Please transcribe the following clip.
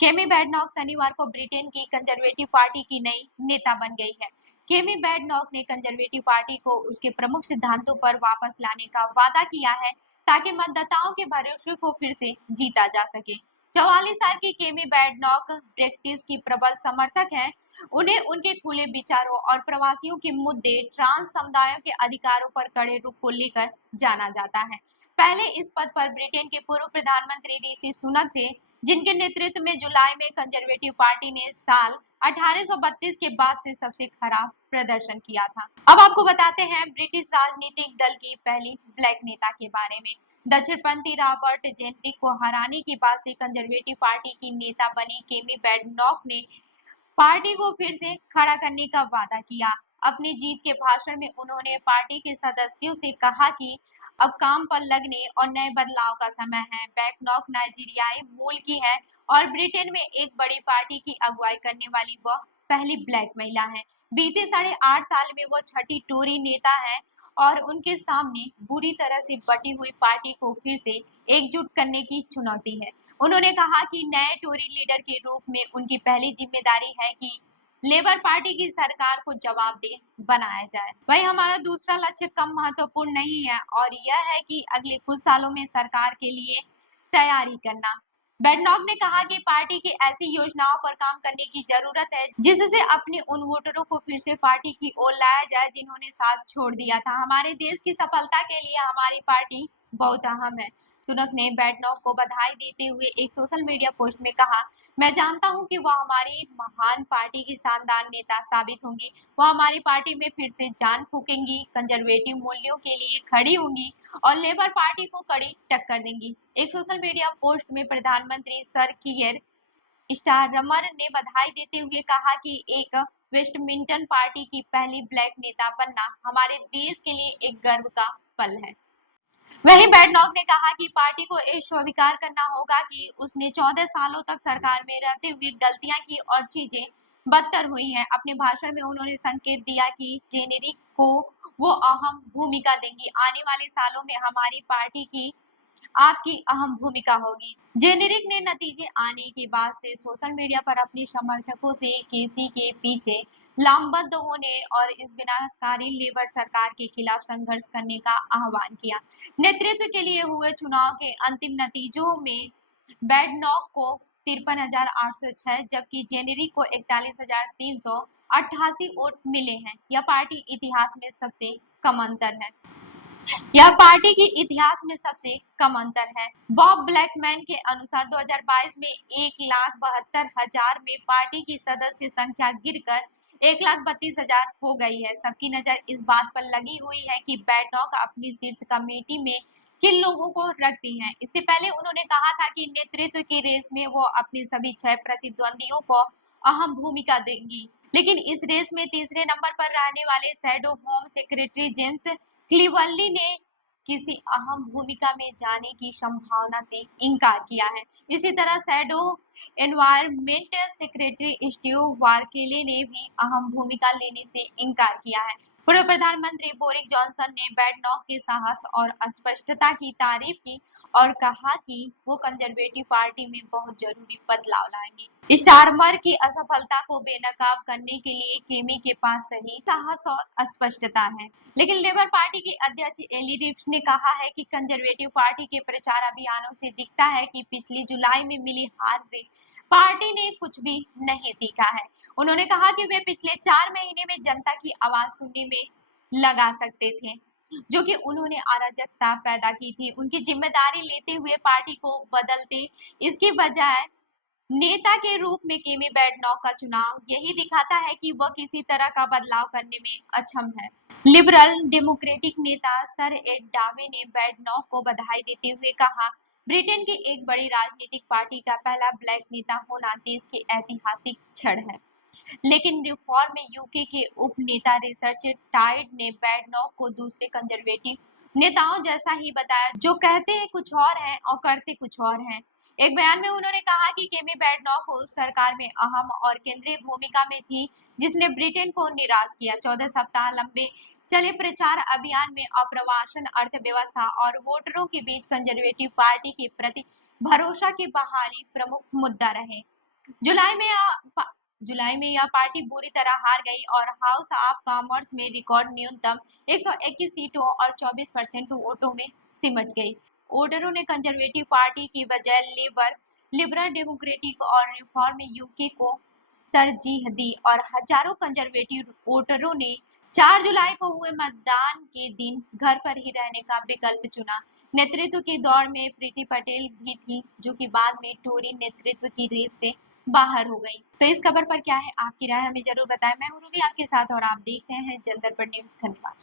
केमी बैडनॉक शनिवार को ब्रिटेन की कंजर्वेटिव पार्टी की नई नेता बन गई है। केमी बैडनॉक ने कंजर्वेटिव पार्टी को उसके प्रमुख सिद्धांतों पर वापस लाने का वादा किया है ताकि मतदाताओं के भरोसे को फिर से जीता जा सके। 44 साल की केमी बैडनॉक ब्रेक्सिट की प्रबल समर्थक हैं। उन्हें उनके खुले विचारों और प्रवासियों के मुद्दे, ट्रांस समुदायों के अधिकारों पर कड़े रुख को लेकर जाना जाता है। पहले इस पद पर ब्रिटेन के पूर्व प्रधानमंत्री ऋषि सुनक थे, जिनके नेतृत्व में जुलाई में कंजर्वेटिव पार्टी ने साल 1832 के बाद से सबसे खराब प्रदर्शन किया था। अब आपको बताते हैं ब्रिटिश राजनीतिक दल की पहली ब्लैक नेता के बारे में। दक्षिणपंथी रॉबर्ट जेनरिक को हराने के बाद से कंजर्वेटिव पार्टी की नेता बनी केमी बैडनॉक ने पार्टी को फिर से खड़ा करने का वादा किया। अपनी जीत के भाषण में उन्होंने पार्टी के सदस्यों से कहा कि अब काम पर लगने और नए बदलाव का समय है। बैडनॉक नाइजीरियाई मूल की है और ब्रिटेन में एक बड़ी पार्टी की अगुवाई करने वाली वह पहली ब्लैक महिला है। बीते 8.5 साल में वो छठी टोरी नेता है और उनके सामने बुरी तरह से बटी हुई पार्टी को फिर से एकजुट करने की चुनौती है। उन्होंने कहा कि नए टोरी लीडर के रूप में उनकी पहली जिम्मेदारी है कि लेबर पार्टी की सरकार को जवाबदेह बनाया जाए। वही हमारा दूसरा लक्ष्य कम महत्वपूर्ण नहीं है और यह है कि अगले कुछ सालों में सरकार के लिए तैयारी करना। बैडनॉक ने कहा कि पार्टी की ऐसी योजनाओं पर काम करने की जरूरत है जिससे अपने उन वोटरों को फिर से पार्टी की ओर लाया जाए जिन्होंने साथ छोड़ दिया था। हमारे देश की सफलता के लिए हमारी पार्टी बहुत अहम है। सुनक ने बैडनॉक को बधाई देते हुए एक सोशल मीडिया पोस्ट में कहा, मैं जानता हूं कि वह हमारी महान पार्टी की शानदार नेता साबित होंगी। वह हमारी पार्टी में फिर से जान फूकेंगी, कंजर्वेटिव मूल्यों के लिए खड़ी होंगी और लेबर पार्टी को कड़ी टक्कर देंगी। एक सोशल मीडिया पोस्ट में प्रधानमंत्री सर कियर स्टारमर ने बधाई देते हुए कहा कि एक वेस्टमिंटन पार्टी की पहली ब्लैक नेता बनना हमारे देश के लिए एक गर्व का पल है। वहीं बैडनॉक ने कहा कि पार्टी को यह स्वीकार करना होगा कि उसने 14 सालों तक सरकार में रहते हुए गलतियां की और चीजें बदतर हुई हैं। अपने भाषण में उन्होंने संकेत दिया कि जेनेरिक को वो अहम भूमिका देंगी। आने वाले सालों में हमारी पार्टी की आपकी अहम भूमिका होगी। जेनेरिक ने नतीजे आने के बाद से सोशल मीडिया पर अपने समर्थकों से केसी के पीछे लामबद्ध होने और इस विनाशकारी लेबर सरकार के खिलाफ संघर्ष करने का आह्वान किया। नेतृत्व के लिए हुए चुनाव के अंतिम नतीजों में बैडनॉक को 53,806 जबकि जेनेरिक को 41,388 वोट मिले हैं। यह पार्टी इतिहास में सबसे कम अंतर है। यह पार्टी के इतिहास में सबसे कम अंतर है। बॉब ब्लैकमैन के अनुसार 2022 में 1,72,000 में पार्टी की सदस्य संख्या गिरकर 1,32,000 हो गई है। सबकी नजर इस बात पर लगी हुई है कि बैडनॉक अपनी शीर्ष कमेटी में किन लोगों को रखती हैं। इससे पहले उन्होंने कहा था कि नेतृत्व की रेस में वो अपनी सभी 6 प्रतिद्वंदियों को अहम भूमिका देंगी, लेकिन इस रेस में तीसरे नंबर पर रहने वाले शैडो होम सेक्रेटरी जेम्स क्लीवरली ने किसी अहम भूमिका में जाने की संभावना से इनकार किया है। इसी तरह शैडो एनवायरमेंट सेक्रेटरी स्टीव वारकेले ने भी अहम भूमिका लेने से इनकार किया है। पूर्व प्रधानमंत्री बोरिस जॉनसन ने बैडनॉक के साहस और स्पष्टता की तारीफ की और कहा कि वो कंजर्वेटिव पार्टी में बहुत जरूरी बदलाव लाएंगे। स्टारमर की असफलता को बेनकाब करने के लिए केमी के पास सही साहस और स्पष्टता है, लेकिन लेबर पार्टी के अध्यक्ष एली रिप्स ने कहा है कि कंजर्वेटिव पार्टी के प्रचार अभियानों से दिखता है कि पिछली जुलाई में मिली हार से पार्टी ने कुछ भी नहीं सीखा है। उन्होंने कहा कि वे पिछले 4 महीने में जनता की आवाज सुनने में लगा सकते थे, जो कि उन्होंने अराजकता पैदा की थी। उनकी जिम्मेदारी लेते हुए पार्टी को बदलते इसकी बजाय नेता के रूप में केमी बैडनॉक का चुनाव यही दिखाता है कि वह किसी तरह का बदलाव करने में अक्षम है। लिबरल डेमोक्रेटिक नेता सर एड डावे ने बैडनॉक को बधाई देते हुए कहा, ब्रिटेन की एक बड़ी राजनीतिक पार्टी का पहला ब्लैक नेता होना देश के ऐतिहासिक क्षण है। लेकिन रिफॉर्म में यूके के उप नेता रिसर्च टाइड ने बैडनॉक को दूसरे कंजर्वेटिव नेताओं जैसा ही बताया, जो कहते हैं कुछ और हैं और करते कुछ और हैं। एक बयान में उन्होंने कहा कि केमी बैडनॉक उस सरकार में अहम और केंद्रीय भूमिका में थी जिसने ब्रिटेन को निराश किया। 14 सप्ताह लंबे चले प्रचार अभियान में अप्रवासन, अर्थव्यवस्था और वोटरों के बीच कंजर्वेटिव पार्टी के प्रति भरोसा की बहाली प्रमुख मुद्दा रहे। जुलाई में यह पार्टी बुरी तरह हार गई और हाउस ऑफ कॉमर्स में रिकॉर्ड न्यूनतम 121 सीटों और 24% वोटों में सिमट गई। वोटरों ने कंजर्वेटिव पार्टी की बजाय लिबरल डेमोक्रेटिक और रिफॉर्म यूके को तरजीह दी और हजारों कंजर्वेटिव वोटरों ने 4 जुलाई को हुए मतदान के दिन घर पर ही रहने का विकल्प चुना। नेतृत्व की दौड़ में प्रीति पटेल भी थी, जो कि बाद में टोरी नेतृत्व की रेस से बाहर हो गई। तो इस खबर पर क्या है आपकी राय, हमें जरूर बताएं। मैं हूं रूबी आपके साथ और आप देख रहे हैं जन दर्पण न्यूज। धन्यवाद।